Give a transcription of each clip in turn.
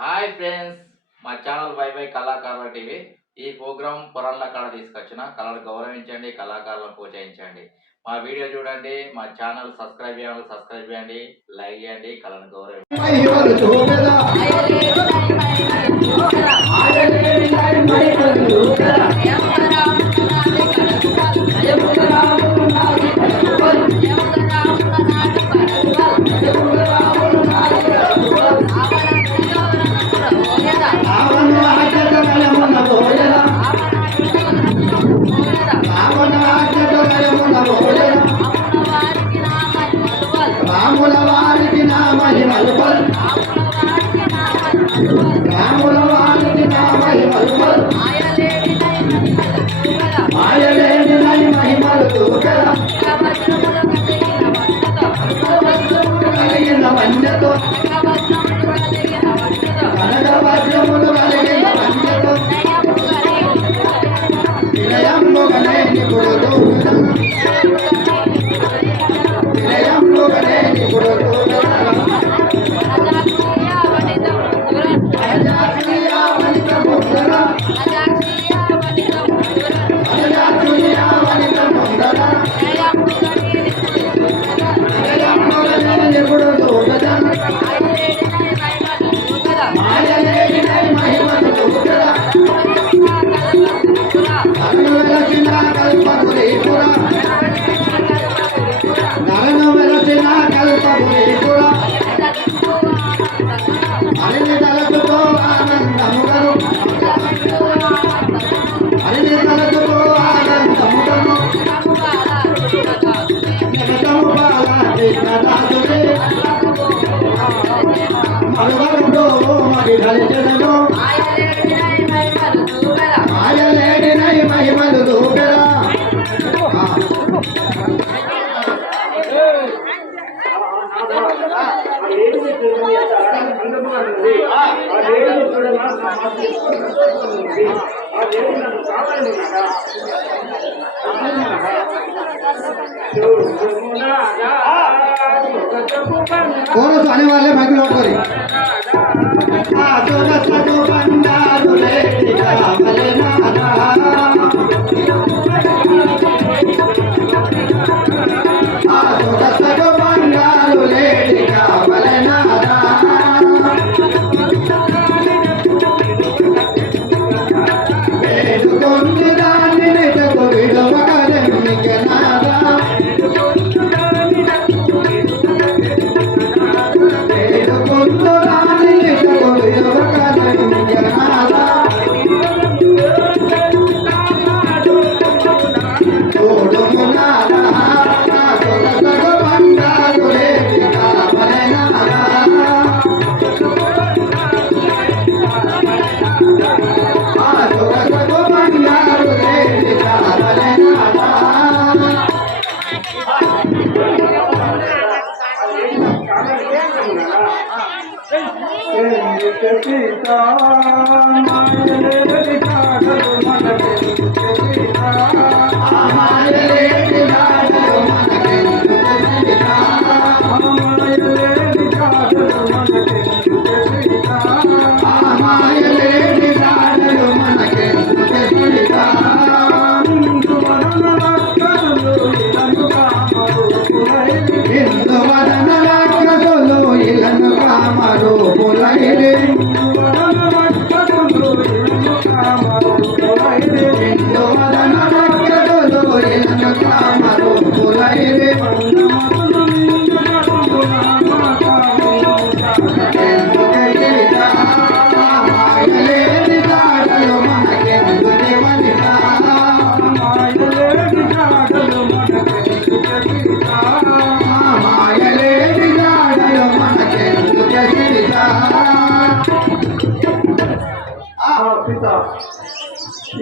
Hi friends, మా channel by by కళాకారుల TV. ఈ ప్రోగ్రాం పొరల్ల కాడ తీసుకొచ్చిన కళను గౌరవించండి, కళాకారులను ప్రోత్సహించండి. మా వీడియో చూడండి, మా ఛానల్ సబ్స్క్రైబ్ చేయండి, లైక్ చేయండి, కళను గౌరవించండి. రాముల వారికి నా మహిమలు మాయలేని నై మహిమలు కలిగిన వంజతో కనక వజ్రములు కలిగిన వంజతో వినయముగనే నిపుడు कोरस आने वाले भाई लोग करें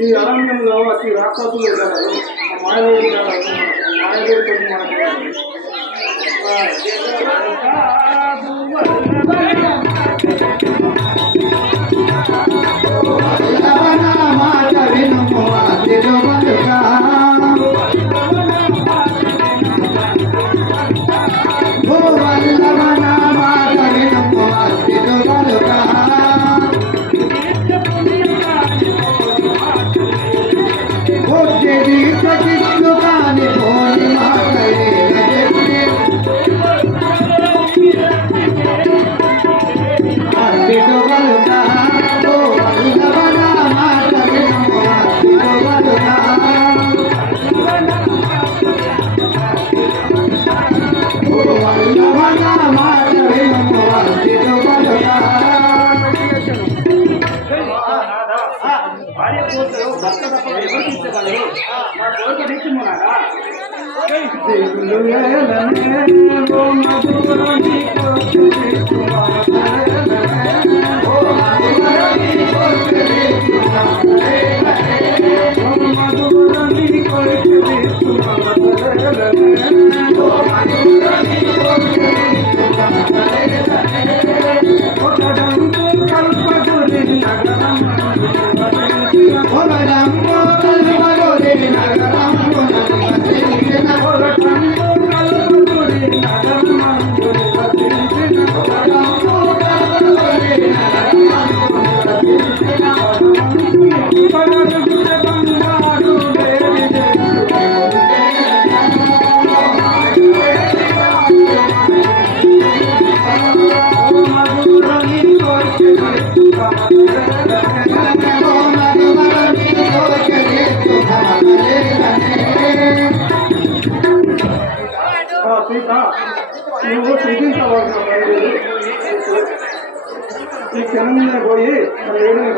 ఈ అరణ్యంలో అతి రాక్షసులు మాట నువ్వు చూపించవలసిన ఈ క్షణంలో పోయి ఏడుని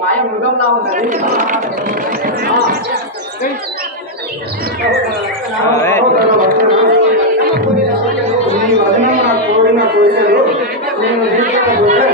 మాయ మృగంలా ఉన్నది. కోరిన కోరికలు నేను తీర్చకపోతే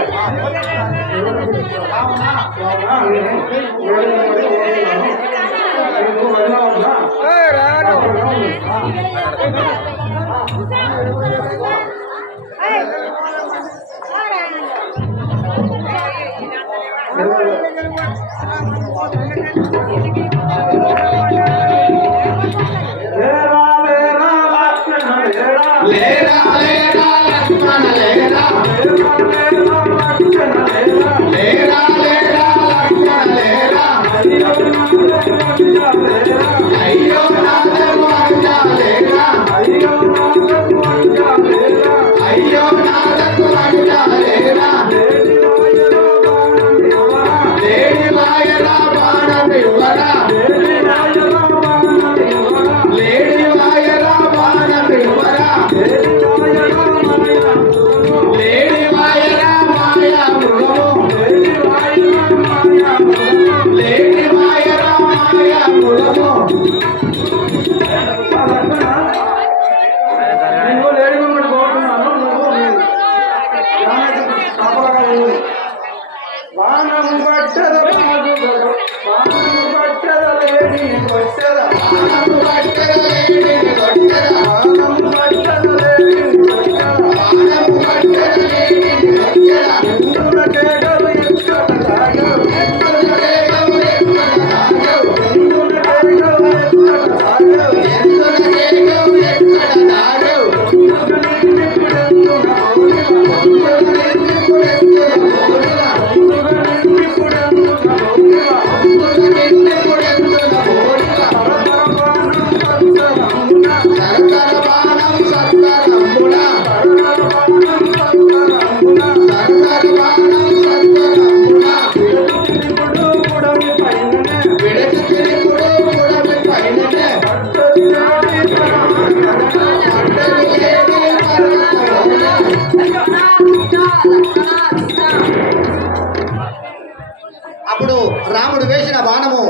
అప్పుడు రాముడు వేసిన బాణము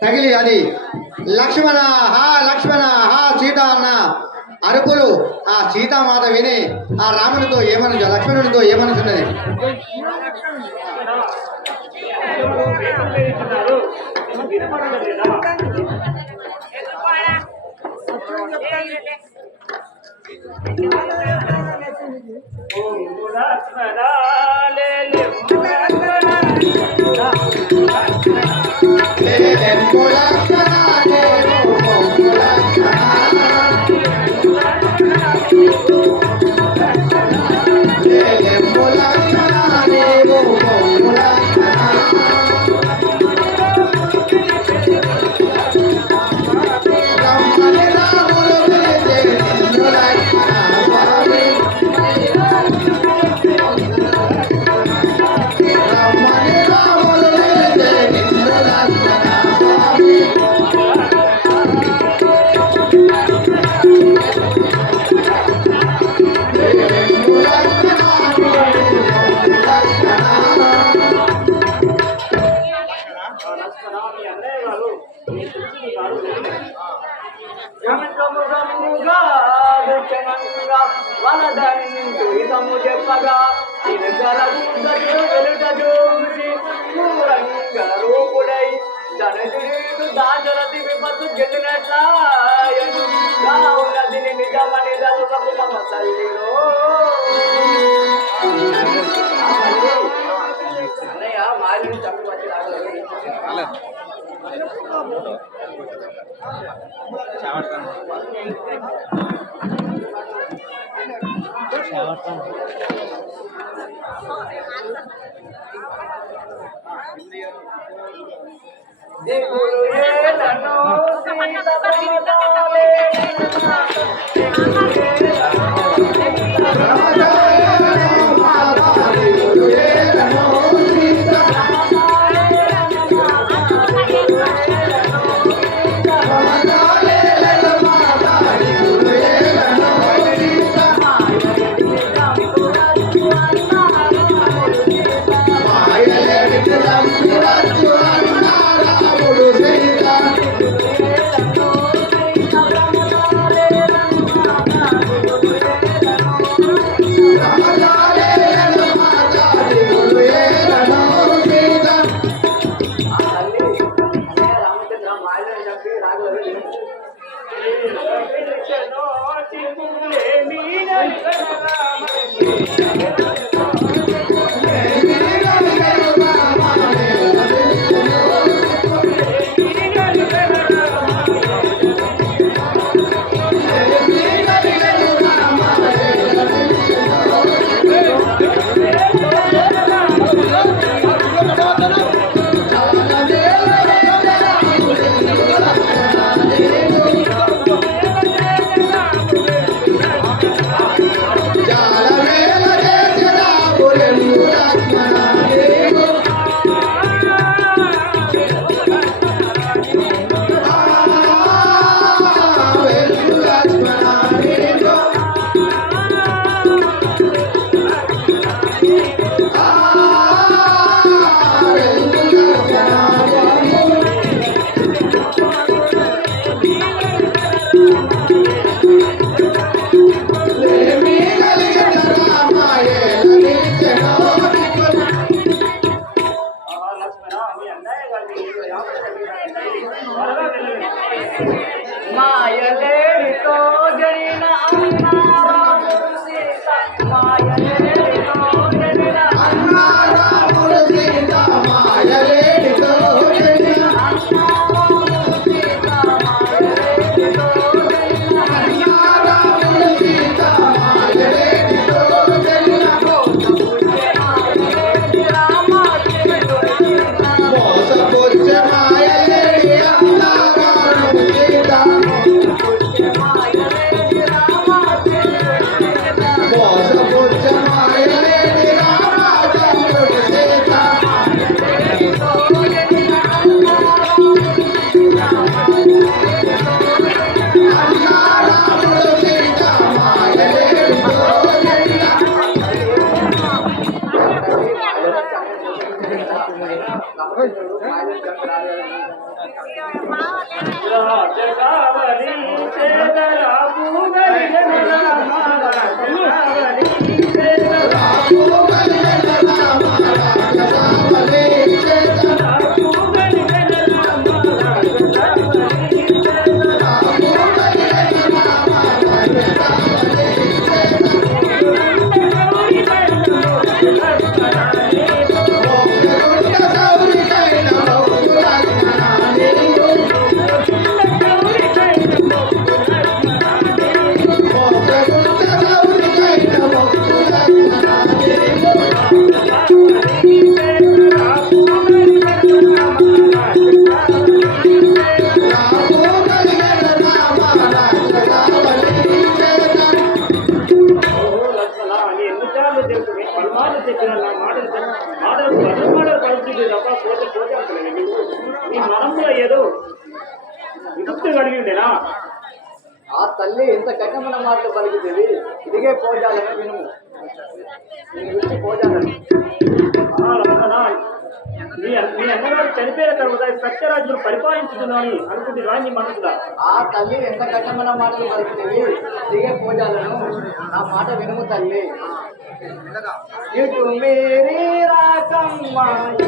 తగిలి అది లక్ష్మణ హా సీత అన్న అరుపులు ఆ సీతామాత విని ఆ రామునితో ఏమను లక్ష్మణునితో ఏమనుతున్నది? చెప్పగా వెలుట చూసి రూపుడై ధనజుడు దాశరథి విపత్తు చెందినట్లది నిజమని తలుపు తమ తల్లిలో అన్నయ్య మారిని తప్పి వచ్చి రాగలరు. చాలా వేల చెప్పిన నా మాటలు మాటలు పరిస్థితి తప్ప పోతే పోతే అంటలేదు నీకు నీ మనసులో ఏదో విముక్తి కలిగి ఉండేనా? ఆ తల్లి ఎంత కఠినమైన మాటలు పలికితేవి ఇదిగే పోజాలని వినుము. నీ గురించి పోజాలని మీ అన్నగారు చనిపోయిన తర్వాత సత్యరాజును పరిపాలించుతున్నాను అనుకుంటున్నా నీ మనసులా? ఆ తల్లి ఎంత కఠినమైన మాటలు పలికితేవి ఇదిగే పోజాలను నా మాట వినుము తల్లి. ఇటు మేరీ రాకమ్మ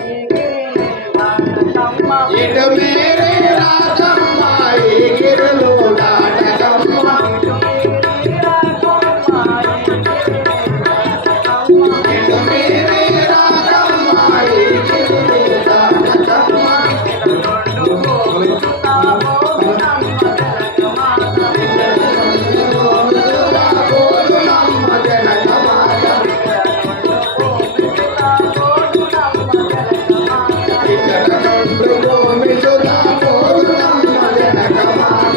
ఈ గిరిని దాటకమ్మ. ఇటు మేరే రాజమ్మ ఈ గిరులు దాటకమ్మ. ఇటు మేరే రాజమ్మ ఈ గిరులు దాటకమ్మ. గోరులమ్మ జనకమాత. ఇక్కడ నుండు భూమి సుధా గోరులమ్మ జనకమాత.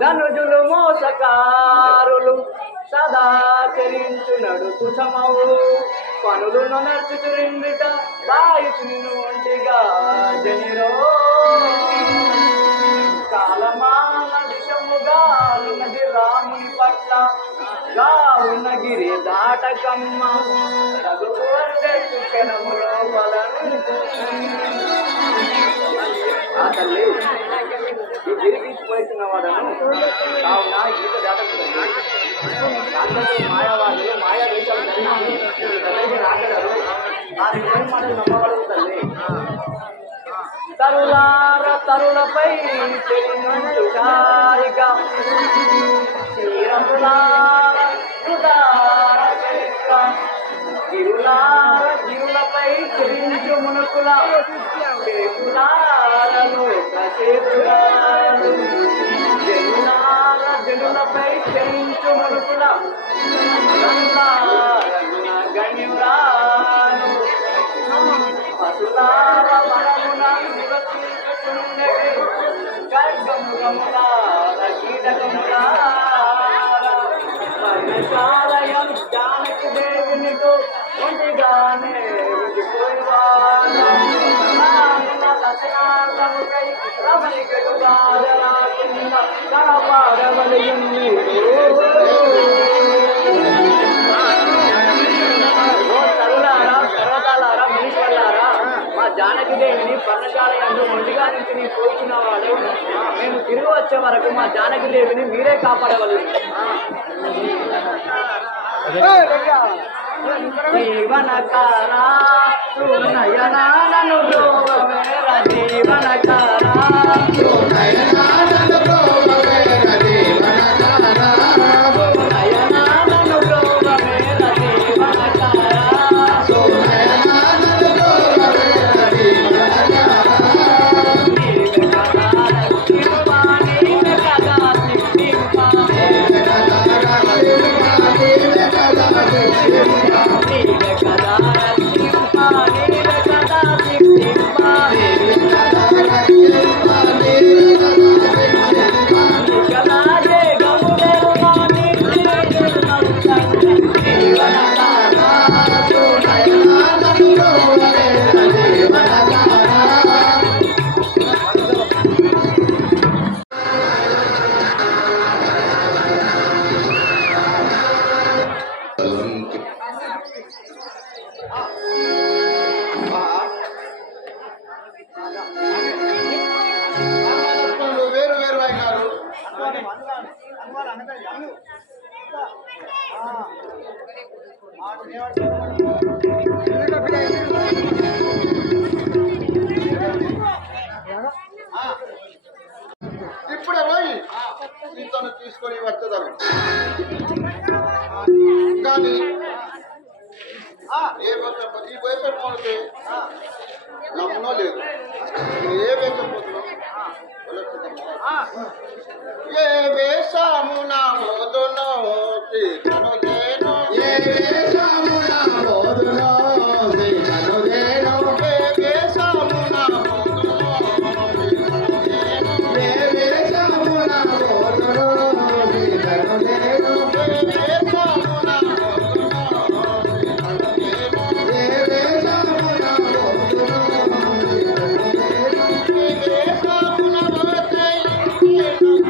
ధనుజులు మోసకారులు సదా చరించు నడుచు సమవు పనులు నడుచురిందిట వాయుచుని ఒంటిగా జనిరో కాలమాన విషముగా ఉన్నది రాముని పట్ల గావునగిరి దాటకమ్మ రఘుకు అంటే క్షణములో ఆ తల్లి ఈ గిరి తీసుకుపోయిన వాడను కావున ఈత దాటకుండా మాయావాదులు మాయా వేషాలు ధరించి రాగలరు వారి మాటలు నమ్మవాడు తల్లి. తరులార తరులపై తుషారిగా క్షీరములార ఉదార చరిత్ర గిరులార గిరులపై చెరించు మునుకుల పేకులారను ప్రసేతురాలు జనులార జనులపై చెరించు మునుకుల గంగారగుణ గణ్యురాలు పశులార వనమున నివసించుచుండెడి గర్గముగములార కీటకములార పర్ణశాలయం జానకి దేవునితో ఒంటిగానే విడిపోయివాడు రామున దర్శనార్థముకై రమణికడు బాధరాకుండా కాపాడవలయుంది. పర్వతాలారా మునీశ్వర్లారా మా జానకి దేవిని పర్ణశాల యందు ఒంటిగా నుంచి నీ పోయిన వాడు మేము తిరిగి వచ్చే వరకు మా జానకి దేవిని మీరే కాపాడవలెను. జీవనకారా నయనానను బ్రోవమేర జీవనకారా నయనానను బ్రోవమేర జీవనకారా. నయనానను బ్రోవమేర జీవనకారా. నయనానను బ్రోవమేర జీవనకారా. నీవే కదా రక్షింప నీవే కదా శిక్షింప నీవే కదా రక్షింప నీవే కదా శిక్షింప. నీవే కదా రక్షింప నీవే కదా శిక్షింప నీవే కదా రక్షింప నీవే కదా శిక్షింప. కదా జగములెల్లా నిత్యములంత జీవనకారా. నయనానను బ్రోవమేర జీవనకారా. వేరు వేరు అయినారు. ఇప్పుడే పోయి సీతను తీసుకొని వచ్చేదాన్ని. వేషం పోతే నమ్మనో లేదు ఏ వేషం పోతున్నావు ఏ వేషము నా మోదునో సీతను లేను ఏ వేషమున మోదులో సీతను లేను ఏ వేషము నా మోదునో సీతను లేను ఏ వేషమున మోదులో సీతను లేను ఏ వేషము నా మోదునో సీతను లేను ఏ వేషమున మోదులో సీతను లేను ఏ వేషము నా మోదునో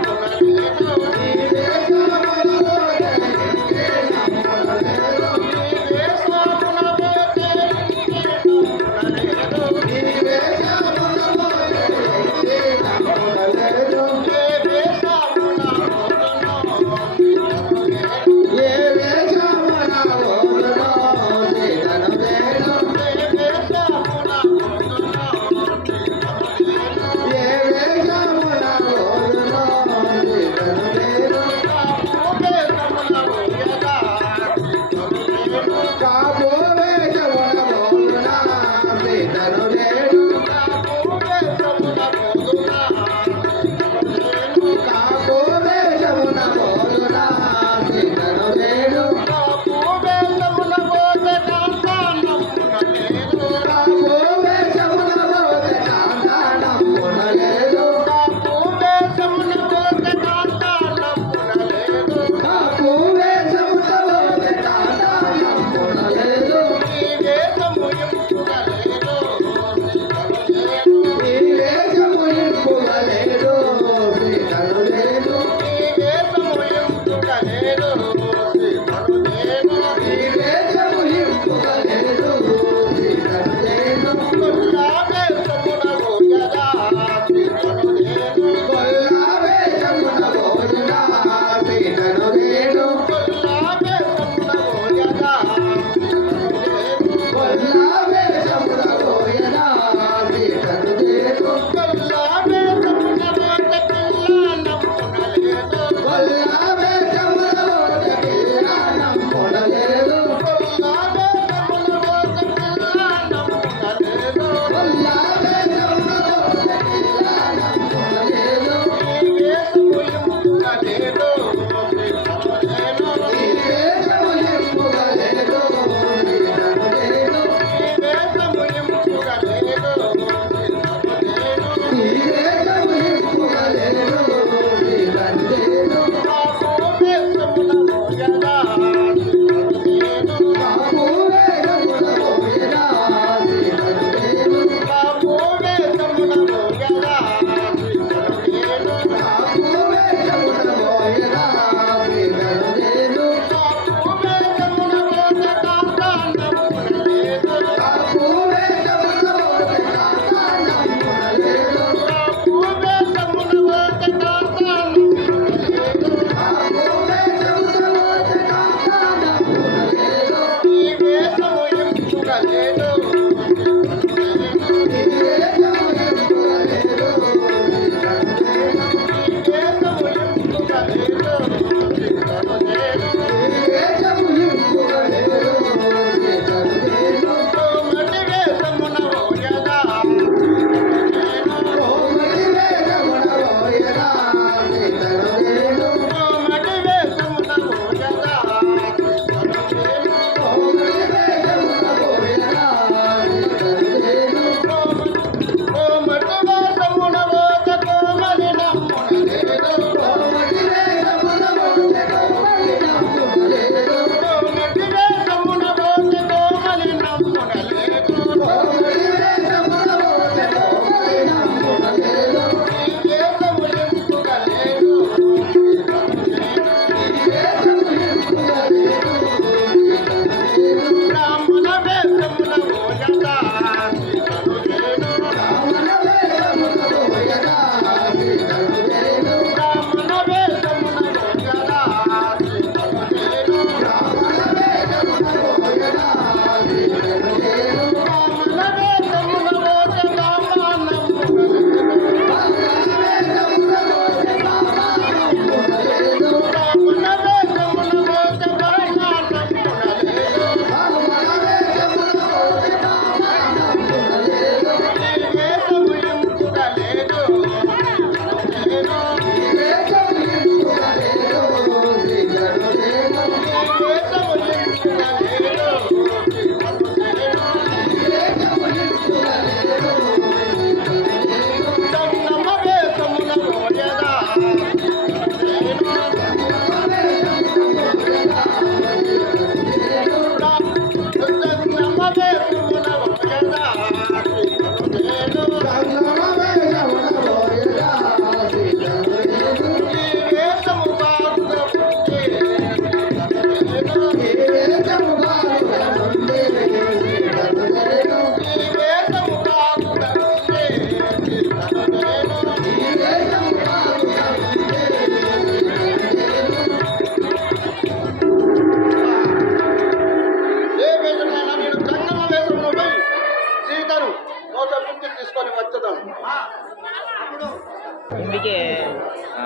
తీసుకొని వచ్చేదాం. ఇందుకే ఆ.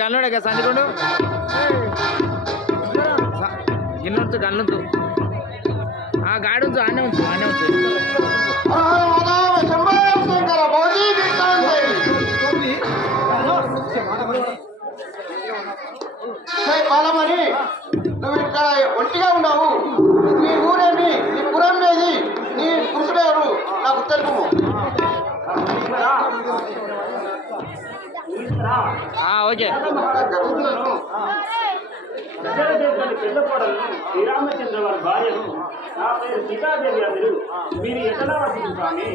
గన్నుడే సందికొండు గిన్నొచ్చు గన్నుంచు ఆ గాడుంచు ఆనే ఉంచు బాలమని నువ్వు ఇక్కడ ఒంటిగా ఉన్నావు. నీ ఊరేమి, నీ పురం ఏది, నీ పురుషుడెవరు నాకు తెలుపు. ఓకే పెద్దకోడలను శ్రీరామచంద్ర వారి భార్యను నా పేరు సీతాదేవి అందరూ మీరు ఎట్లా వచ్చింది స్వామి?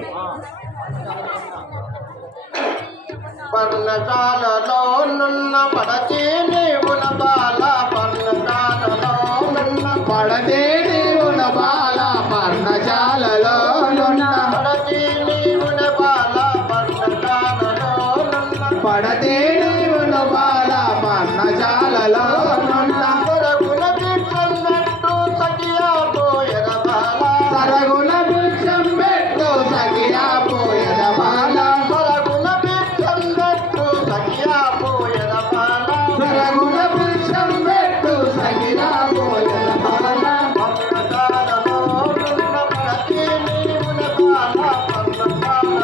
పర్ణశాలలో నున్న పడచి నీవున బాల, పర్ణశాలలో నున్న పడతే నీవున బాల పర్ణశాలలో నున్న పడచి నీవున బాల, పర్ణశాలలో నున్న పడతే నీవున బాల పర్ణశాలలో నున్న సరగుణ భిక్షన్నట్టు సఖియా పోయద బాల, సరగుణ భిక్షం పెట్టు సఖియా పోయద బాల, సరగుణ భిక్షన్నట్టు సఖియా పోయద బాల, సరగుణ భిక్షం పెట్టు సఖియా పోయద బాల, పర్ణశాలలో నున్న పడచి నీవున బాల, పర్ణశాలలో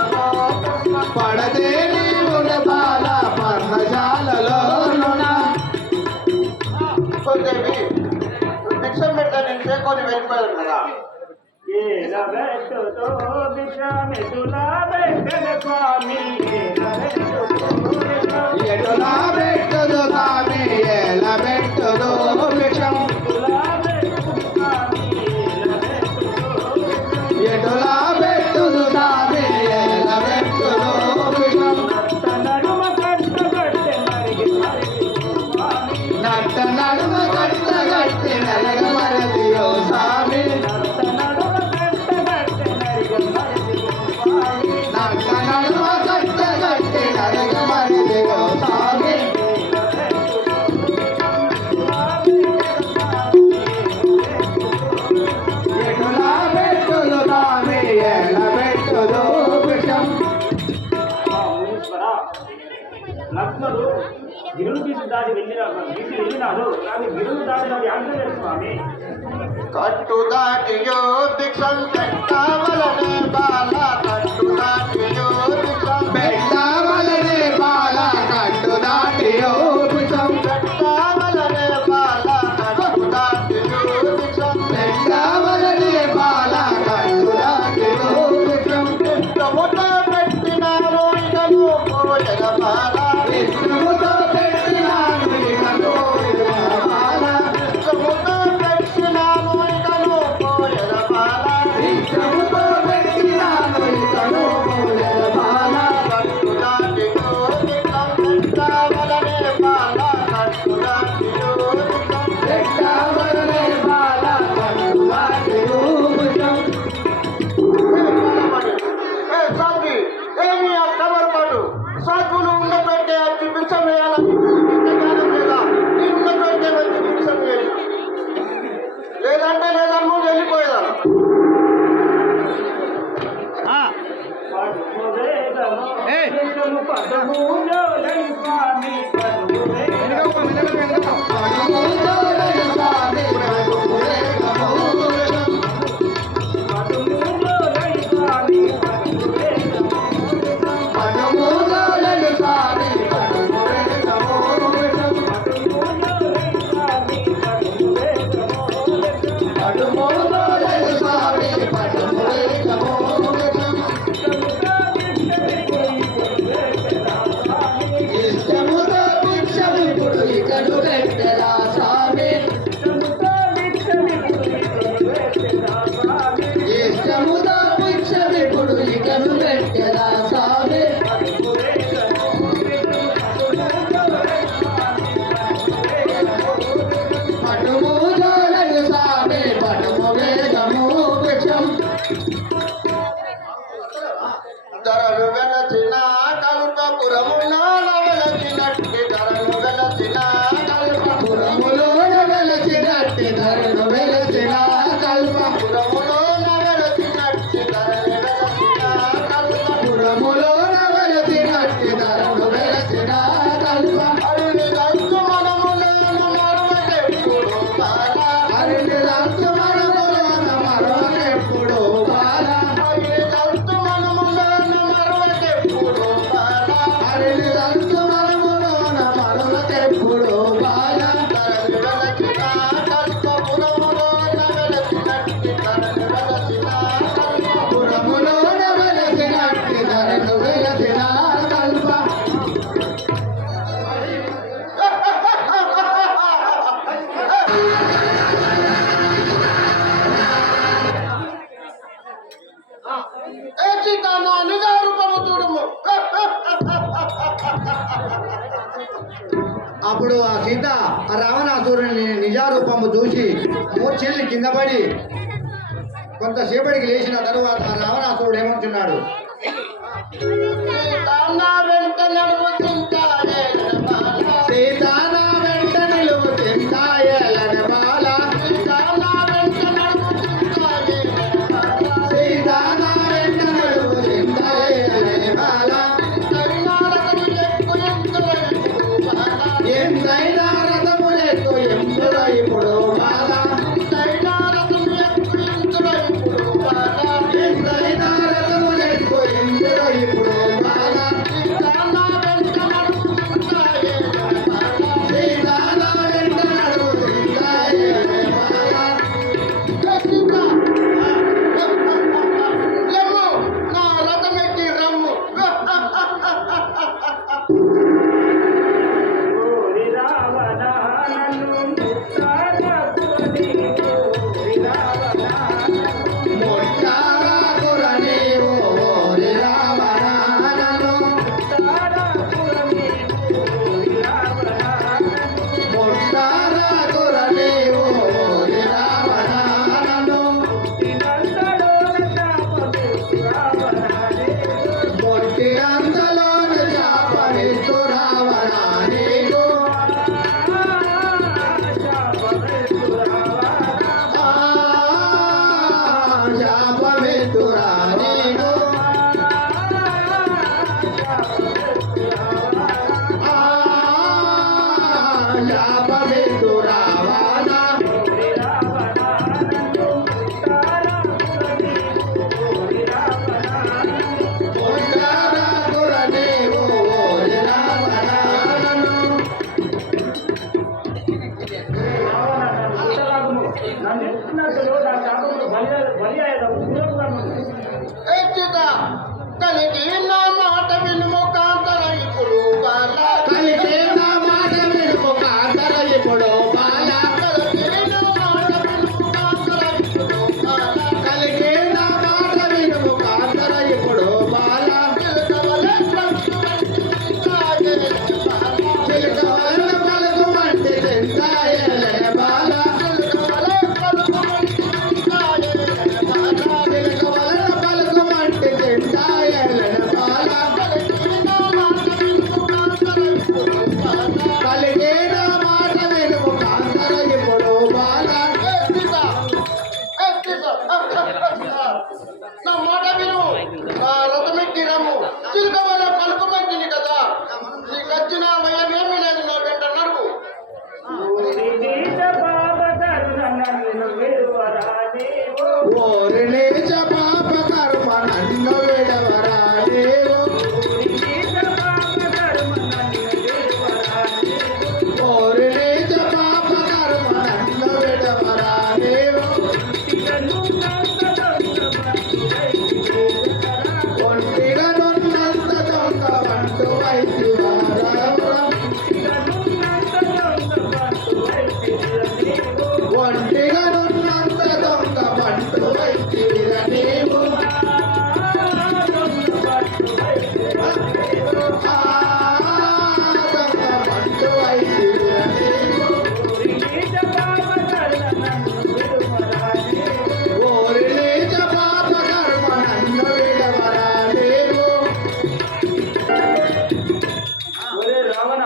నున్న పడతే నీవున బాల పర్ణశాలలో నున్న. దేవి భిక్షం పెట్ట నేను చేకొని వెళ్ళిపోయాను కదా. ఏల వెట్టుతో భిక్షమెటులా వెంకట స్వామి, ఏల వెట్టుతో భిక్షమెటులా ఎటులా పెట్టదు స్వామి ఎలా పెట్టదు భిక్షం, వెట్టుతో స్వామి, ఏల వెట్టుతో భిక్షం. ఎటులా పెట్టదు స్వామి ఎలా పెట్టదు భిక్షం, నడుమ కట్టబట్టే మరిగి స్వామి, నట్ట నడుమ కట్ట గట్టి నలగ మరదియో స్వామి, నడుమ కట్టబట్టే మరిగి స్వామి, నట్ట నడుమ కట్ట గట్టి నలగ మరదియో స్వామి, ఎటులా పెట్టదు స్వామి ఎలా పెట్టదు భిక్షం. మునీశ్వర లక్ష్మణుడు గిరులు తీసి దాటి వెళ్ళినాడు కానీ గిరులు దాటి ఆంజనేయ స్వామి. కట్టు దాటియో భిక్షం పెట్టవలనే బాల, కట్టు దాటియో భిక్షం పెట్టవలనే బాల కట్టు దాటియో భిక్షం, పెట్టవలనే బాల, కట్టు దాటియో భిక్షం పెట్టవలనే బాల కట్టు దాటియో భిక్షం, ఇష్టముతో పెట్టినాను ఇకను పోయద బాల, ఇష్టముతో పెట్టినాను ఇకను పోయద బాల, ఇష్టముతో పెట్టినాను ఇకను పోయద బాల, ఇష్టముతో పెట్టినాను ఇకను అప్పుడు ఆ సీత ఆ రావణాసురుని నిజారూపము చూసి మూర్ఛల్ని కింద పడి కొంతసేపటికి లేచిన తరువాత ఆ రావణాసురుడు ఏమంటున్నాడు? సీతానా వెంట నిలువు చింతాయలన బాల, సీతానా వెంట నిలువు చింతాయలన బాల, ఎంతైనా రథములెక్కు ఎంపుర ఇప్పుడు బాల, ఎంతైనా రథములెక్కు ఎంపుర ఇప్పుడు బాల, సీతానా వెంట నడువు చింతాయలన బాల. నా రథమెక్కి రమ్ము. ఓరి రావణ నన్ను ముత్తారకుని, ఓరి రావణ మొట్టారాకుర నీవు ఓరి రావణానను, ముత్తారకుని, ఓరి రావణ మొట్టారాకుర నీవు ఓరి రావణానను, ఇదంతలోన శాపమెత్తు రావణానే, మొట్టినంతలోను శాపమిచ్చు రావణ నీకు, శాపమెత్తు రావణ ఆ శాపమిచ్చురా నీకు, ఆ శాపమిచ్చు రావణ, మొట్టారాకుర నీవు ఓరి రావణానను. నన్ను ఎత్తినట్టులో నా శాపములు బలి అయ్యేదాము ఎచ్చిత కలిగి నా మాట వినుము కాంతర ఇప్పుడు బాల, కలిగే నా మాట వినుము కాంతర ఇప్పుడు బాల, కలిగి నా మాట వినుము కాంతర ఇప్పుడు బాల, కలిగే నా మాట వినుము కాంతర ఇప్పుడు బాల, చిలకవలె పలుకుమంటి చింతాయలన బాల, చిలుక వలన పలుకుమంటి చింతాయలన బాల, చిలకవలె పలుకుమంటి చింతాయలన బాల, చిలుక వలన పలుకుమంటి చింతాయలన బాల, కలిగి నా మాట వినుము కాంతర ఇప్పుడు బాల. కలిగే నా మాట వినుము కాంతర ఇప్పుడు బాల, నా మాట విను, నా రథమెక్కి రమ్ము. చిలుకవల పలుకుమంటిని కదా, నీకు వచ్చిన భయమేమీ లేదు, నా వెంట నడువు. ఓరి లేచ పాప కర్మ నన్ను విడవరా దేవు, ఓరి లేచ పాప కర్మ నన్ను విడవరా దేవు, ఒంటిగా నున్నంత దొంగ వంటు వైద్యురారావురం, ఒంటిగా నున్నంత దొంగ వంటు వైద్యుర నీవు, ఆ దొంగ వంటు వైద్యుర నీవు, ఓరి లేచ పాప కర్మ నన్ను విడవరా దేవు. ఒరే రావణ,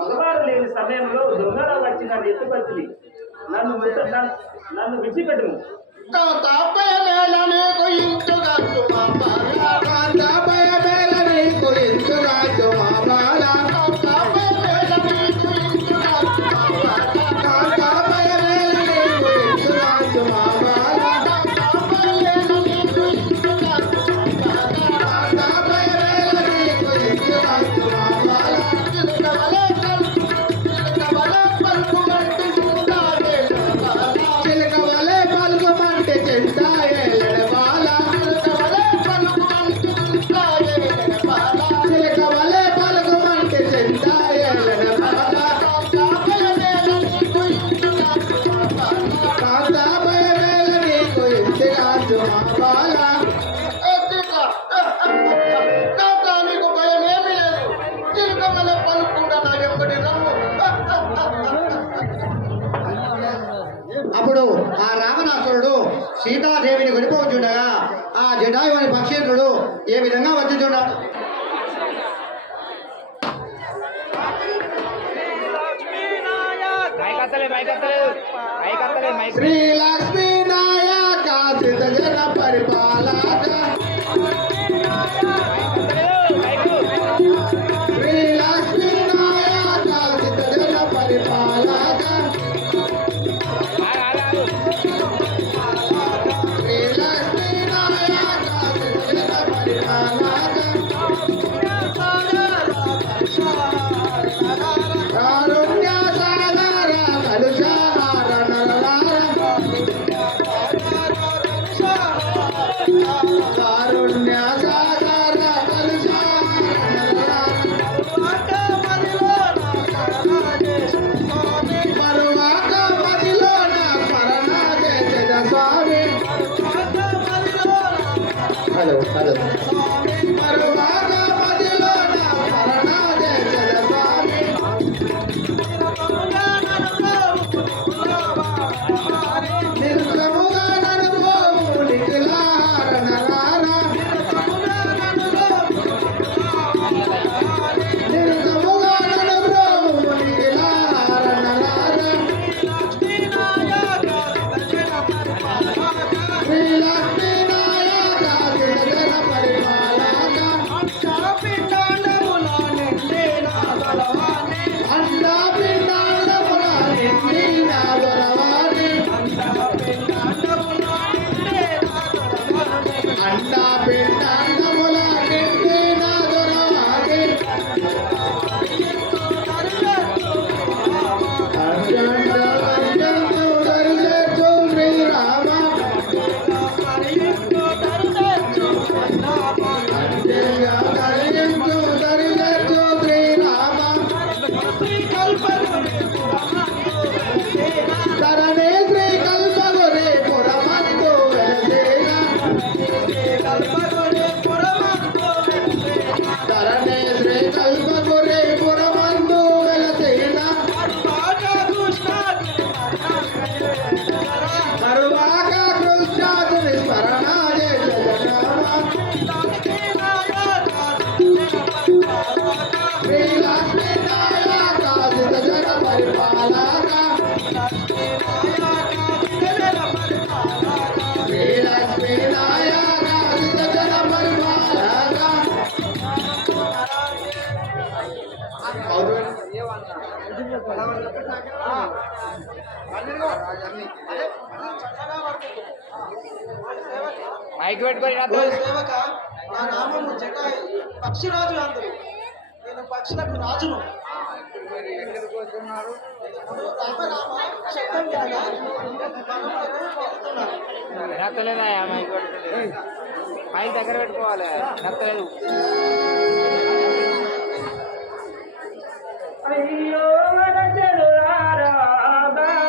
మగవారు లేని సమయంలో దొంగల వచ్చి నన్ను ఎత్తుపత్తి నన్ను విడిచిపెట్టుము. కాంతాపయ మేళ నీకు ఇంటుగా తుమా బాల, కాంతాపయ మేల నీకు ఇంచురాజు మా బాల, కాంతాపయ మేళ నీకు ఇంటుగా తుమా బాల, కాంతాపయ మేల నీకు ఇంచురాజు మా బాల, కాంతాపయ మేళ నీకు ఇంటుగా తుమా బాల, కాంతాపయ మేల నీకు ఇంచురాజు మా బాల, చిలకవలె పలుకుమంటి చింతాయలన బాల, చిలుక వలె పలుకుమంటి చింతాయలన బాల, చిలకవలె పలుకుమంటి సీతాదేవిని కొనిపోచుండగా ఆ జటాయుని పక్షేంద్రుడు ఏ విధంగా వచ్చుచున్నాడు. శ్రీ లక్ష్మీ నాయక సిద్ధ జన పరిపాలక శ్రీ లక్ష్మీ నాయక సిద్ధ జన పరిపాలక శ్రీ లక్ష్మీ నాయక సిద్ధ జన పరిపాలక కారుణ్య సాగర కలుషార కారుణ్య సాగర పరువాక మదిలో నా స్మరణ చేసిన స్వామి హలో పరువాక మదిలో నా స్మరణ చేసిన స్వామి నిర్గముగా నడుపోవు నిఖిలార నరార నిర్గముగా నడుపోవు నిఖిలార నరార శ్రీ లక్ష్మీ నాయక సిద్ధజన పరిపాలక అండా పిండాండముల నిండిన దొరవాణి అండా పిండాండముల నిండిన దొరవాణి దరిచేర్చు శ్రీరామ దరిచేర్చు శ్రీరామ తరణే శ్రీ కల్పగురే పురమందు వెలసేన తరణే శ్రీ కల్పగురే పురమందు వెలసేన తరువాక కృష్ణాదుని స్మరణ శ్రీ లక్ష్మీ నాయక సిద్ధ జన పరిపాలక శ్రీ లక్ష్మీ నాయక సిద్ధ జన పరిపాలక మైక్ పెట్టుకొని సేవక నా నామము జటాయు పక్షిరాజు అందరు నేను పక్షులకు రాజును రామ రామ శబ్దం వినగా వనములకు వెళుతున్నాను. వినత్తలేదా మైక్ పెట్టుకుంటే మైక్ దగ్గర పెట్టుకోవాలి వినత్తలేదు. అయ్యో వనచరులారా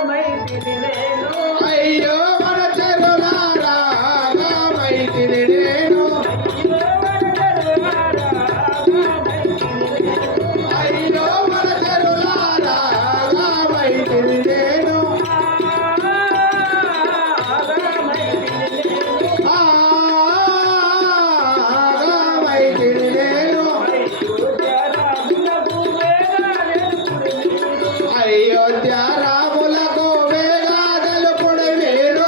మైతిని నేను అయ్యో మన చెరులారా మైతిని నేను అయ్యో మన చెరులారా మైతిని నేను మైతిని నేను అయోధ్య రాములకు వేగాదలు పొడి మీరు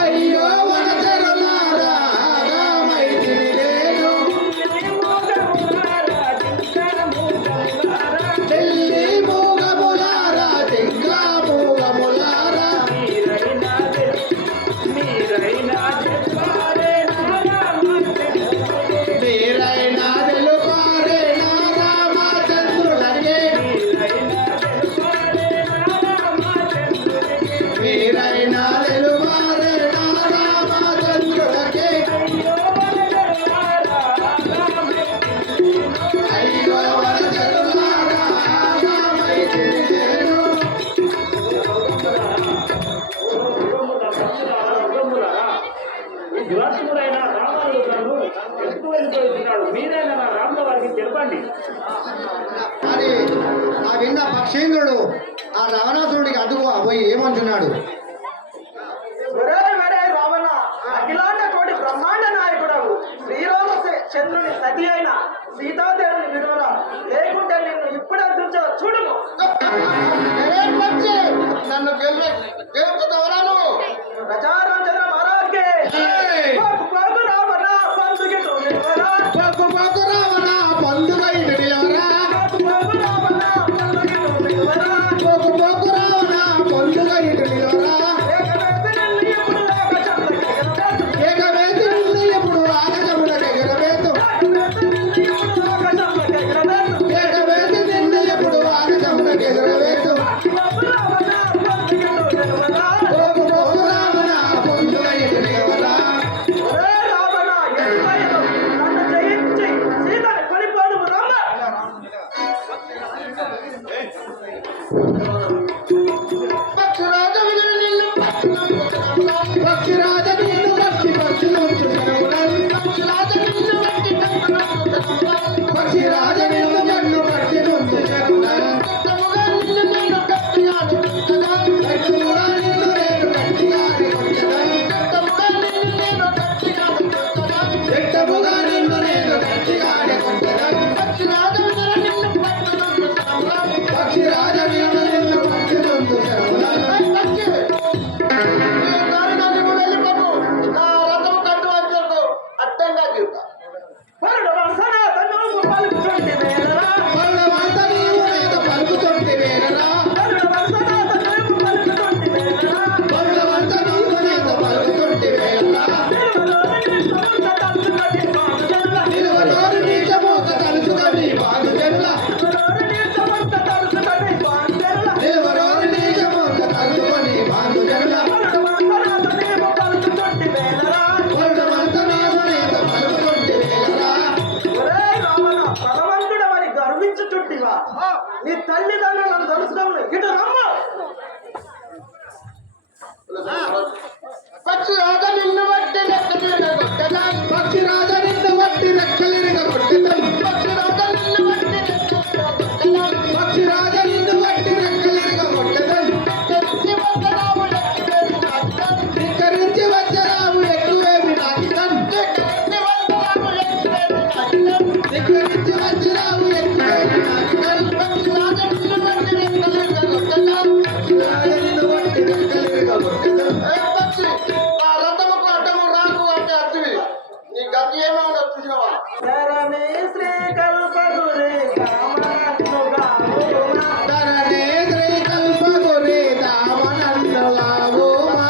అయ్యో వనచరులారా మైతిని నేను ఢిల్లీ మూగములారా జింకా మూగములారా మీరైనా తెలుపారే నా రామచంద్రులకే మీరైనా తెలుపారే నా రామచంద్రులకే అయ్యో వనచరులారా మైతిని నేను ఈ దురాత్ముడైన రామానుడు గారు ఎత్తు వెళ్ళిపోతున్నాడు. మీరైనా నా రాముల వారికి తెలపండి. అని ఆ విన్న పక్షేంద్రుడు ఆ రావణాసురుడికి అడ్డుకు పోయి ఏమంటున్నాడు? ఒరే రావణ, అఖిలాండ కోటి బ్రహ్మాండ నాయకుడవు శ్రీరామచంద్రుని సతి అయిన సీతాదేవిని విడువరా, లేకుంటే నిన్ను ఇప్పుడు అద్దుంచా చూడుము. నన్ను గెలుపుతావరా నువ్వు? ప్రజారామచంద్ర మహారాజ్కే పోకు రావణ పందుగిటు నిలవరా, పోకు రావణ పందుగా ఇటు నిలవరా, పోకు రావణ పందుగిటు నిలవరా, పోకు రావణ పందుగా ఇటు నిలవరా, ఏకవేసి నిన్ను ఎప్పుడు ఆకాశములకు ఎగరవేతు, ఏకవేసి నిన్ను ఎప్పుడు ఆకాశములకు ఎగరవేతు, పోకు రావణ పందుగా ఇటు నిలవరా. ఒరే రావణ, ఎటువైపు నన్ను జయించి సీతని కొనిపోదుము రమ్మ. పక్షిరాజ నిన్ను పక్షి పక్షులు పక్షిరాజ నిన్ను జన్ను పక్షి నుంచి చెరువుగా నిన్ను నేను గట్టిగా నిన్ను నేను గట్టిగా ఎట్టముగా నిన్ను నేను గట్టిగా పక్షిరాజ నిన్ను నిన్ను పక్షి నుంచి చెరువుగా అడ్డంగా జీవితా పలుకుతుంటే వేళరా, పల్లవంత నీవు నేత పలుకుతుంటే వేళరా, పల్లవంత నీవు నేత పలుకుతుంటే వేళరా, నిలువలోని నీచమోక తలుచుగా నీ బాగు చెల్ల, నిలువలోని నీచమోక తలుచుకొని బాగు చెల్ల, పల్లవంత నీవు నేత పలుకుతుంటే వేళరా. ఒరే రావణ, భగవంతుడవని గర్వించుచుట్టివా? నీ తల్లిదండ్రులను తెలుసుకొని ఇటు రమ్మ. పక్షిరాజ నిన్ను వట్టి రెక్కలిరగొట్టెదం, పక్షిరాజ నిన్ను వట్టి రెక్కలిరగొట్టెదం, పక్షిరాజ నిన్ను వట్టి రెక్కలిరగొట్టెదం, పక్షిరాజ నిన్ను వట్టి రెక్కలిరగొట్టెదం, ధిక్కరించి వజ్రరావు ఎక్కువేమి నాకిదం, ధిక్కరించి వజ్రరావు ఎక్కువేమి నాకిదం, పక్షిరాజ నిన్ను వట్టి రెక్కలిరగొట్టెదం. పక్షిరాజ నిన్ను వట్టి రెక్కలిరగొట్టెదం. ఏ పక్షి, ఆ రథముకు అడ్డము రాకు అంటే అర్థవి. నీ గతి ఏమవునో చూసినవా? ధరణి శ్రీకల్పగురి కామనన్నుగా ధరణే శ్రీ కల్పగురి దామనన్నుగావుమా,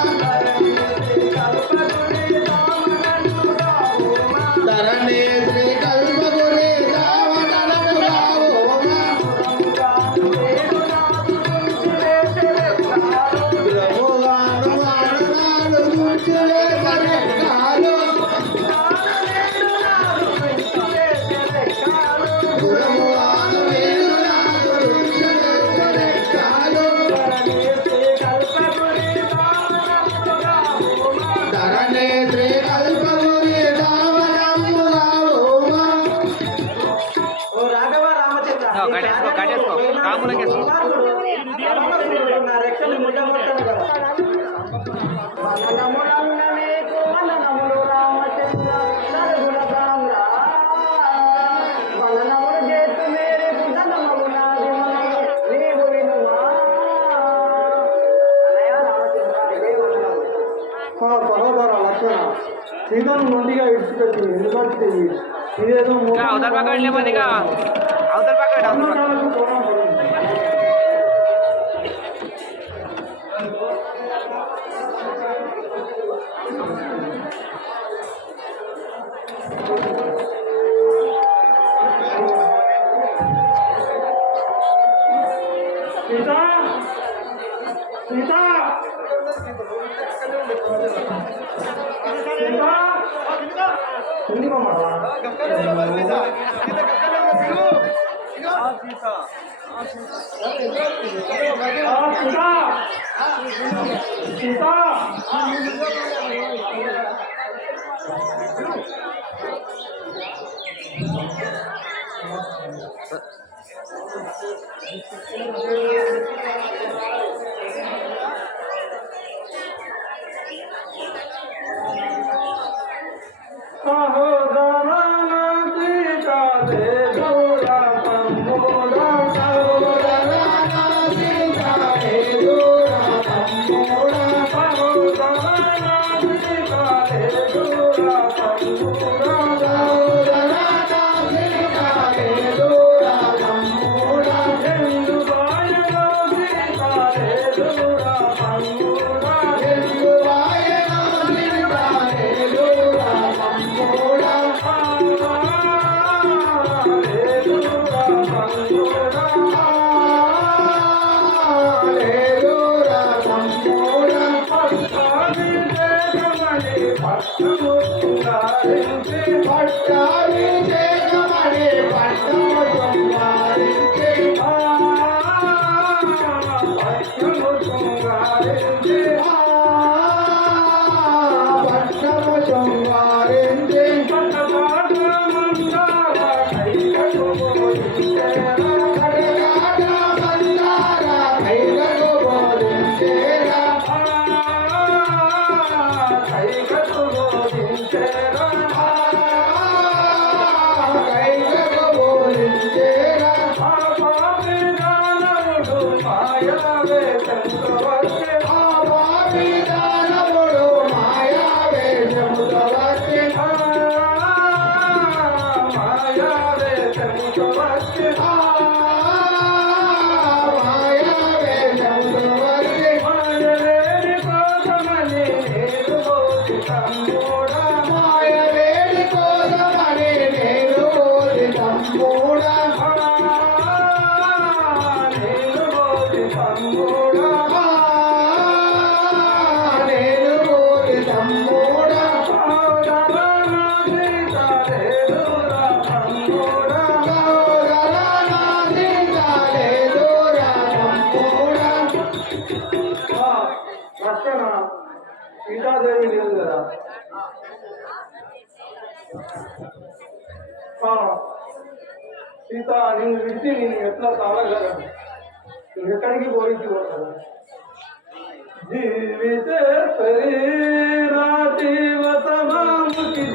ధరణే శ్రీ కల్పగురి దామనన్నుగావుమా, ప్రభువాను వాడునాడు గుర్తులేసరెక్కాలు, ప్రభువాను వేడునాడు గుర్తులేసరెక్కాలు, ధరణే శ్రీ కల్పగురి దామనన్నుగావుమా. ఓ రాఘవ రామచంద్ర, నా రెక్కలు ముట్టముట్టను కదా. వననములన్న నీకు వననములు రామచంద్ర, నలుగుల సామ్ర. వననములు చేతు మేరకు ధనమగు నాది మనము, నీవు వినుమా. అన్నయ్య రామచంద్ర, ఇదే వననము. సహోదర లక్షణ సీతను మొండిగా ఇడిచిపెట్టి ఎందుకంటే ఇదేదో అవతల పక్క వెళ్ళిపోయింది ఇక అవతల పక్క అన్నదాలకు దూరం పడింది. సీత సీత సీతాదేవి లేదు కదా. సీత నిన్ను విడిచి నేను ఎట్లా తాగలను? నువ్వు ఎక్కడికి పోయించి పోతాను? జీవితే రాజీవతమాముకి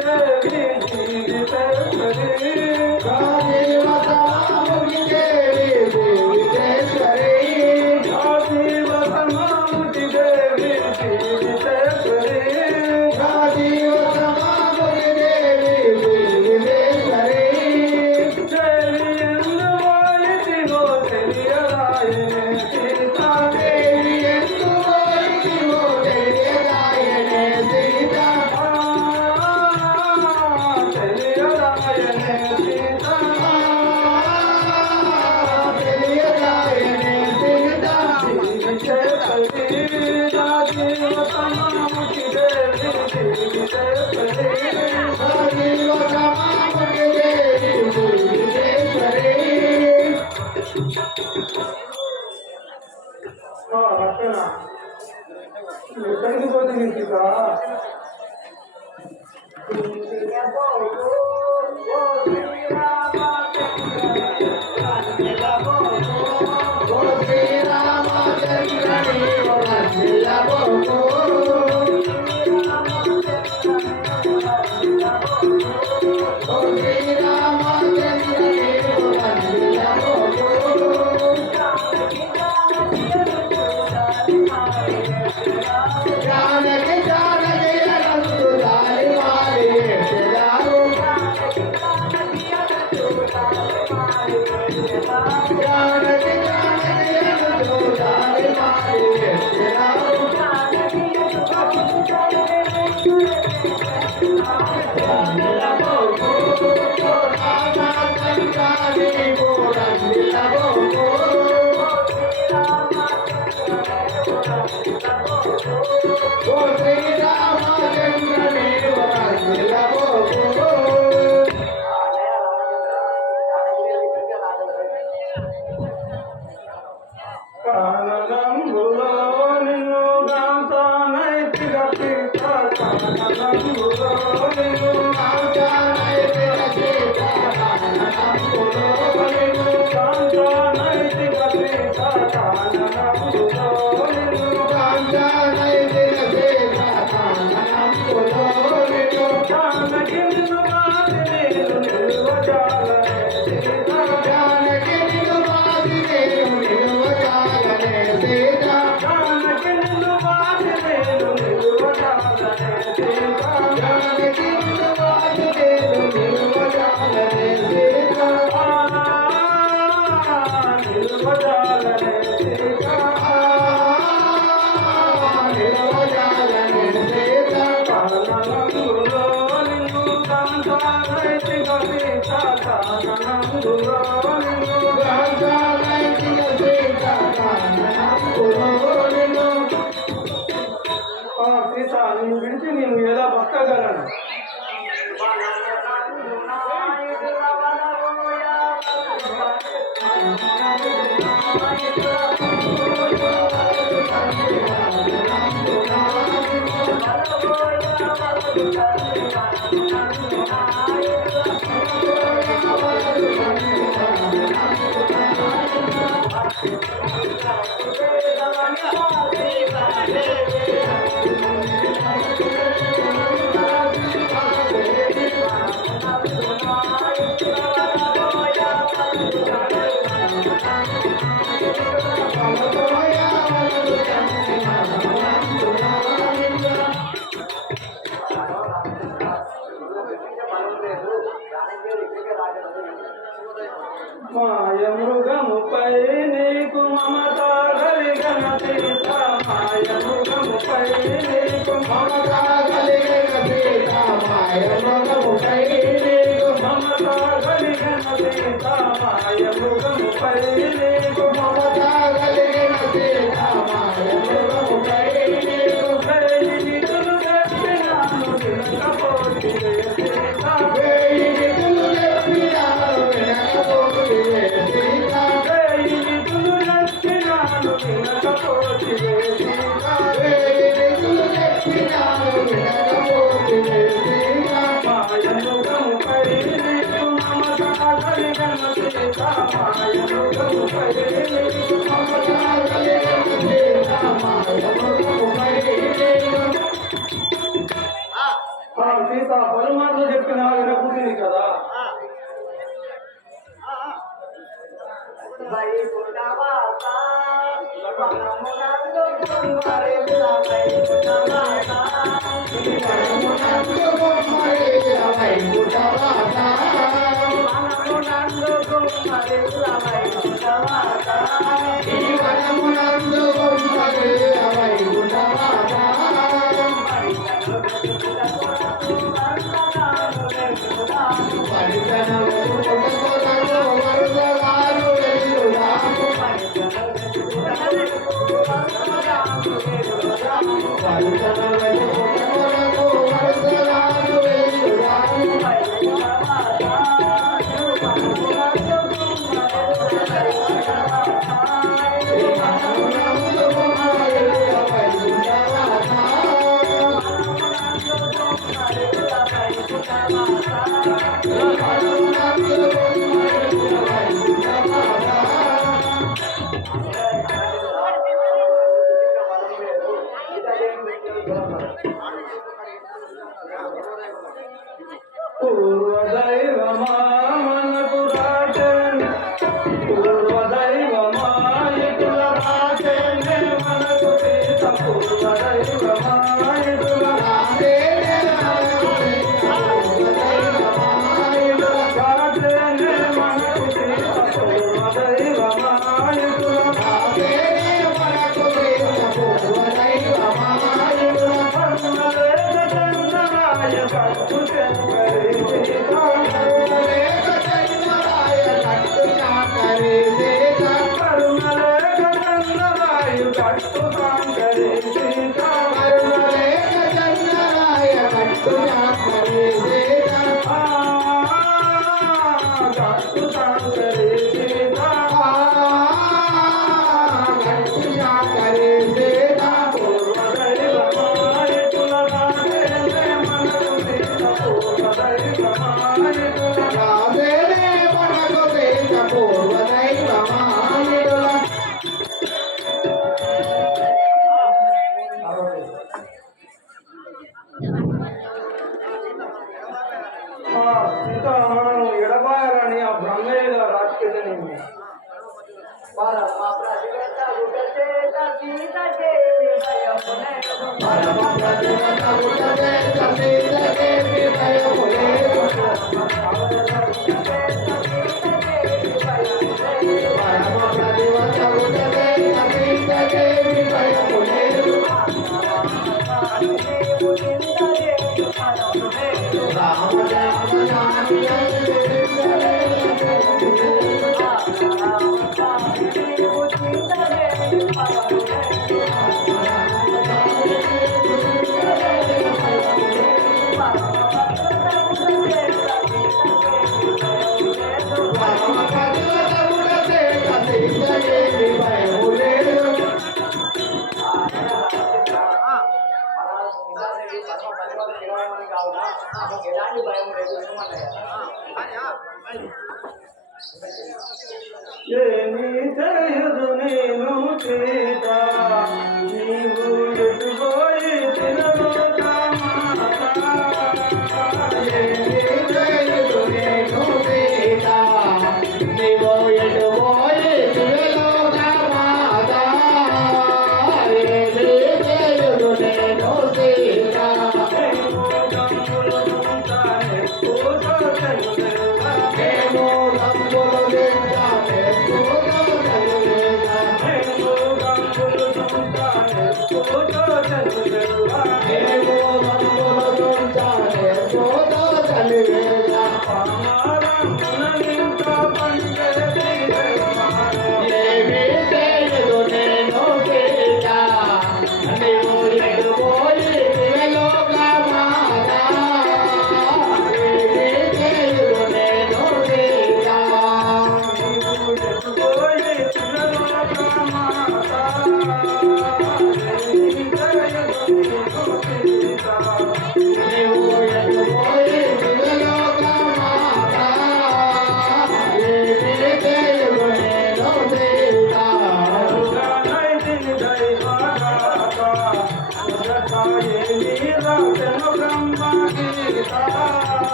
దేవి జీవితే రాజీవతమాముకి దేవి జీవితేశ్వరి రాజీవతమాముకి దేవి జీవితేశ్వరి రాజీవతమాముకి దేవి జీవితేశ్వరి దేవి ఎందు వాయితివో తెలియరాయనే సీతా దేవి ఎందు వాయితివో తెలియరాయనే సీతా తెలియరాయనే సీతా తెలియరాయనే సీతా జీవితేశ్వరి రాజీవతమాముకి దేవి జీవితేశ్వరి రాజీవతమాముకి దేవి జీవితేశ్వరి. లక్షణ ఎక్కడికి పోతుంది సీత? జానకి జానకి అనంతు దారి మారి ఎట్టెదారు జానకి జానకి అనంతు దారి మారి ఎట్టెదారు కాననంబులో నిన్ను గాంతానైతిగ సీత కాననంబులో నిన్ను గాంతానైతిగ సీత కాననంబులో నిన్ను గాంతానైతిగ సీత నిన్ను విడిచి నేను ఎలా బతకగలను? మాయమృగముపై నీకు మమత కలిగన సీత, మాయమృగముపై నీకు మమత కలిగన సీత, మాయమృగముపై నీకు మమత కలిగన సీత, మాయమృగముపై నీకు మమత కలిగన సీత, మాయమృగముపై నీకు వేయి నిధులు చెప్పినాను వినకపోతివే సీత, వేయి నిధులు చెప్పినాను వినకపోతివే సీత, వేయి నిధులు చెప్పినాను వినకపోతివే సీత, వేయి నిధులు చెప్పినాను వినకపోతివే సీత, మాయమృగముపై నీకు మమత కలిగన సీత, మాయమృగముపై నీకు మమత కలిగన సీత, మాయమృగముపై నీకు సీత పలుమార్లు చెప్పిన వినకుంటుంది కదా. పూర్వదైవమా మనకు రాజన్, పూర్వదైవమా ఇటుల రాజనే మనకు సీత, పూర్వదైవమా ఇటుల రాజనే మనకు సీత, పూర్వదైవమా ఇటుల రాజనే మనకు సీత, పూర్వదైవమా ఇటుల రాజనే మనకు సీత, పూర్వదైవమా ఇటుల పద్మలేఖ చంద్రరాయ కట్టు చెంగరి సీత, పద్మలేఖ చంద్రరాయ కట్టు చాకరి సీత, పద్మలేఖ చంద్రరాయ కట్టు చాకరి సీత, పద్మలేఖ చంద్రరాయ కట్టు చాకరి సీత, కట్టు చాకరి సీత, కట్టు చాకరి సీత, పూర్వదైవమా ఇటుల రాజనే మనకు సీత, పూర్వదైవమా ఇటుల రాజనే మనకు సీత, పూర్వదైవమా ఇటుల సీతాను ఎడబాయాలని ఆ బ్రహ్మయ్య రాజకీయ రామ ఏమి తెలియదు నేను సీత నీవు ఎటుపోయి తినలోక మాత ఏమి తెలియదు నేను సీత నీవు ఎటుపోయి తినలోక మాత ఏమి తెలియదు నేను సీత నేను గంగులు ఉంటానే నేను గంగులు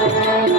తింటానే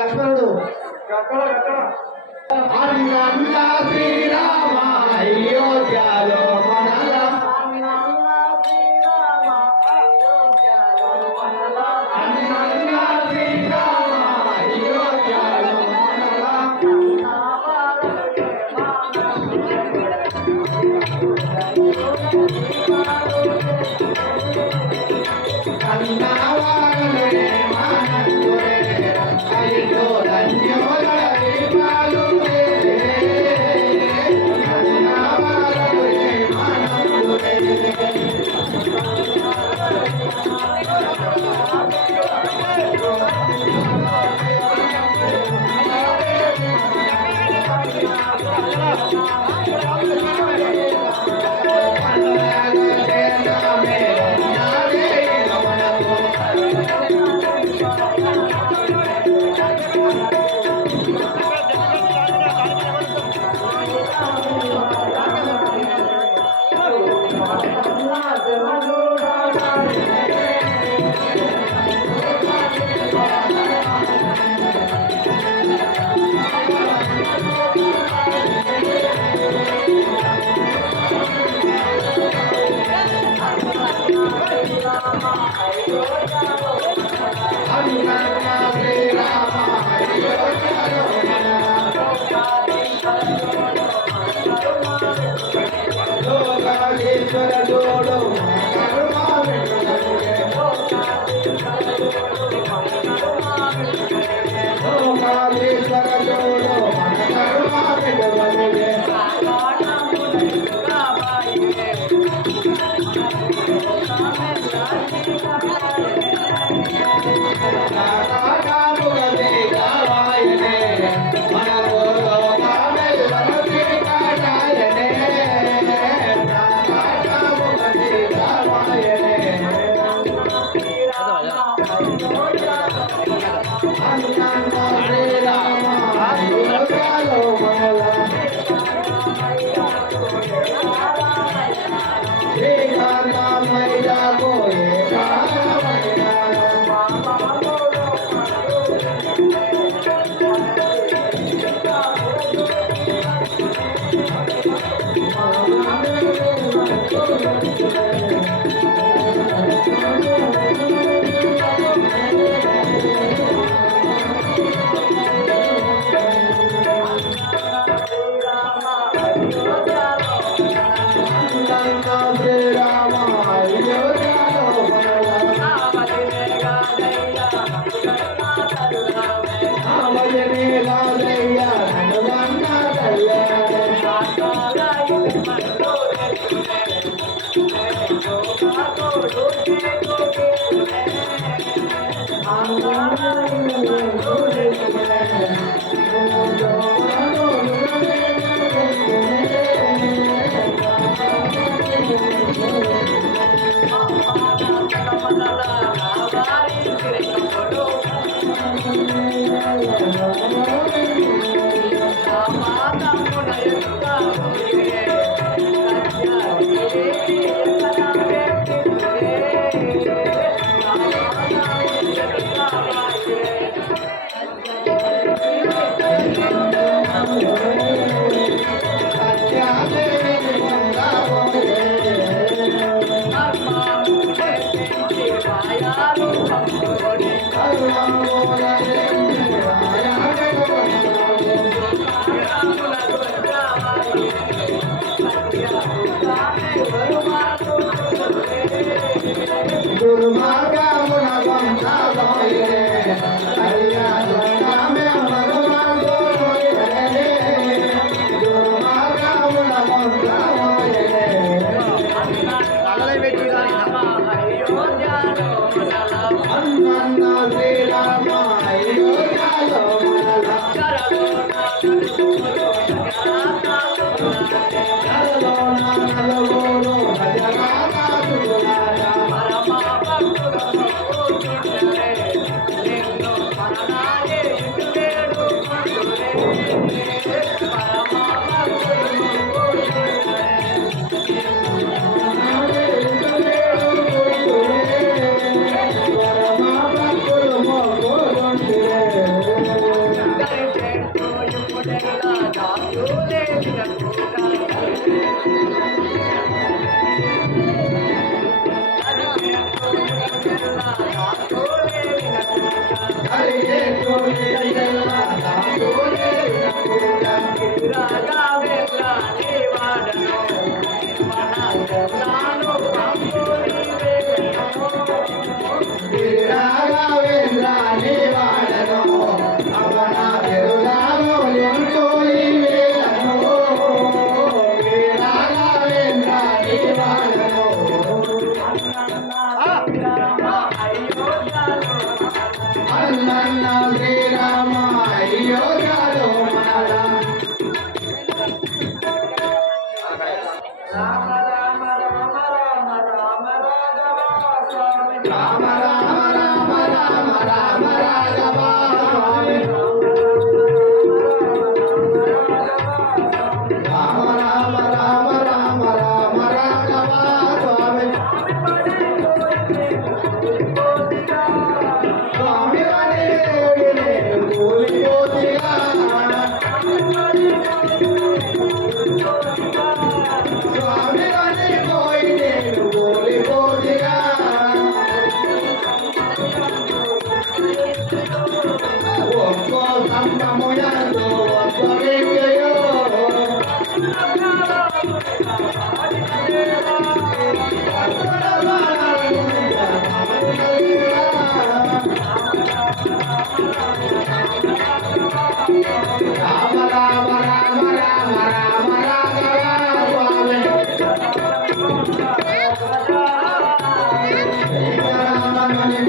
లక్ష్మణుడు అక్కడ అన్నన్న శ్రీరామ అయోధ్యలో మనల అన్నన్న శ్రీరామ అయోధ్యలో మనల కన్నవాడలే మానవులే అయ్యో ధన్యోదరి పాలులే కన్నవాడలే మానవులే Thank you. చెట్టు ఇప్పుడెల్లా దాసు లేచినట్టుగా శ్రీరామ అయ్యో చాలు మాల రామ రామ రామ రామ రామ రాఘవ స్వామి రామ రామ రామ రామ రామ రాఘవ స్వామి రామ రామ రామ రామ రామ రాఘవ స్వామి స్వామి వాణి నేను కూలిపోతిగా స్వామి వాణి పోయి నేను కూలిపోతిగా ఒక్కో సంభమునందు ఒక్క విద్యయో రామ రామ రామ రామ రామ రాఘవ స్వామి రామనుని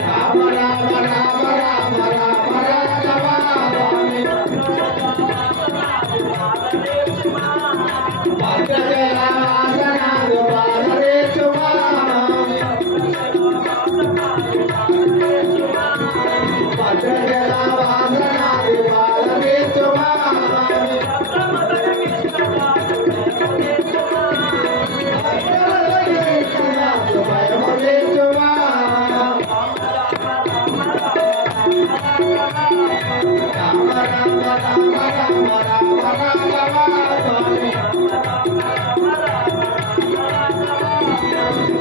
రామ రామ రామ రామ రామ రాఘవ స్వామి భద్రజలాసనాలు పాదరేచుమా భద్రజలాసనాలు పాదరేచుమా భయములేచుమా రామ రామ రామ రామ రామ రాఘవ స్వామి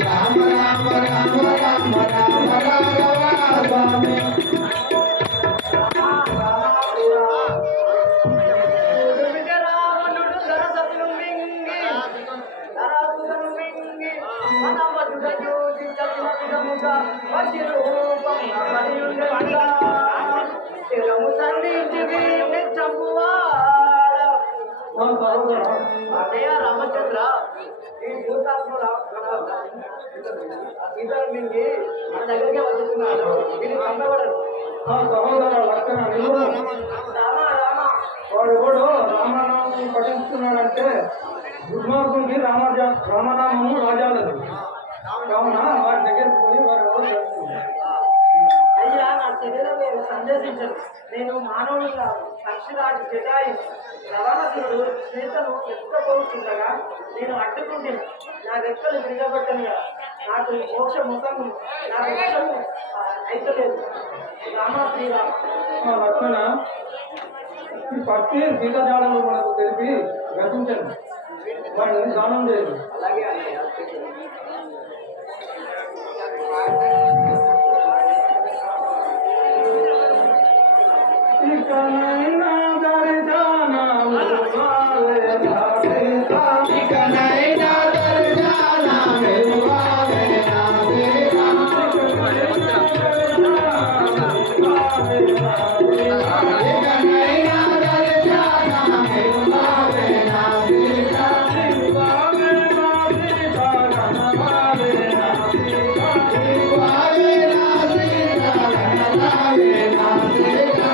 రామ రామ రామ రామ రామ రాఘవ స్వామి రావణుడు సరసతులు మింగి నరసులను మింగి మన మధుర జ్యోతి చతుర విధముగా పసి రూపం నమనియుండగా శిరము సంధించి వీరిని చంపువాడ అన్నయ్య రామచంద్ర ఈ భూతాత్ముల సీతలు మింగి మన దగ్గరికి వచ్చుతున్నాడు వీళ్ళు చంపబడరు సహోదర లక్షణ నిలువు రామ రామ వాడు ఎవడు రామనామం పఠిస్తున్నాడంటే దుర్మార్గుడికి రామనామము రాజాలది కావున వారి దగ్గరికి పోయి వారు ఎవరు చేస్తున్నారు అయ్యా నా శరీరం నేను సందేశించను నేను మానవుడిగా పక్షిరాజు జటాయి రవాణసురుడు సీతను ఎత్తుకపోతుండగా నేను అడ్డుకుంటే నా రెక్కలు విరగబట్టనుగా నాకు మోక్ష ముఖము నా మోక్షము అయితలేదు రామ శ్రీరామ లక్షణ ఈ పక్షి సీతజాడలు మనకు తెలిపి రచించండి వాడిని దానం చేయండి అలాగే అన్నయ్య ఇకనైనా దర్శనము కాలేదా సీతా. ఇకనైనా దర్శనము కాలేదా సీతా. ఇకనైనా దర్శనము కాలేదా సీతా. వావేనా సీతా, వావేనా సీతా.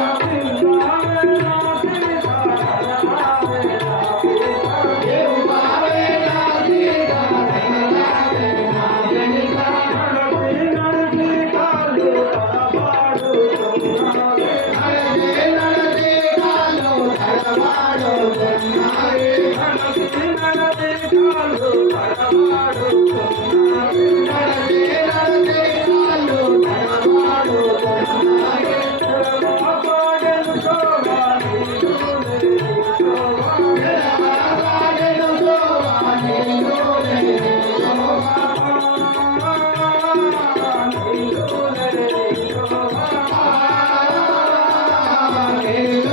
Thank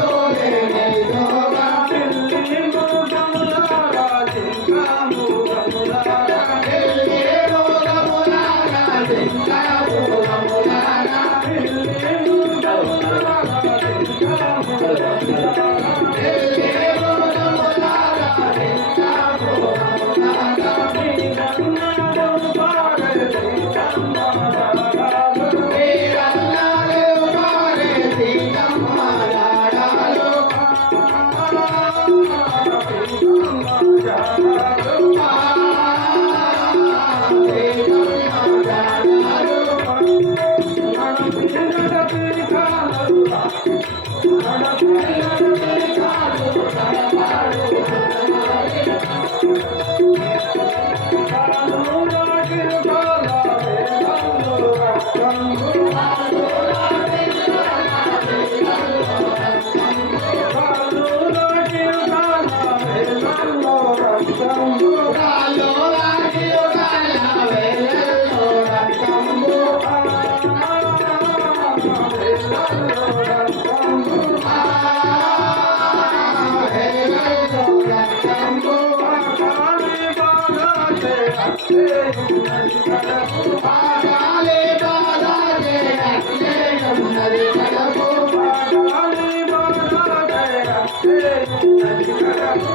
you.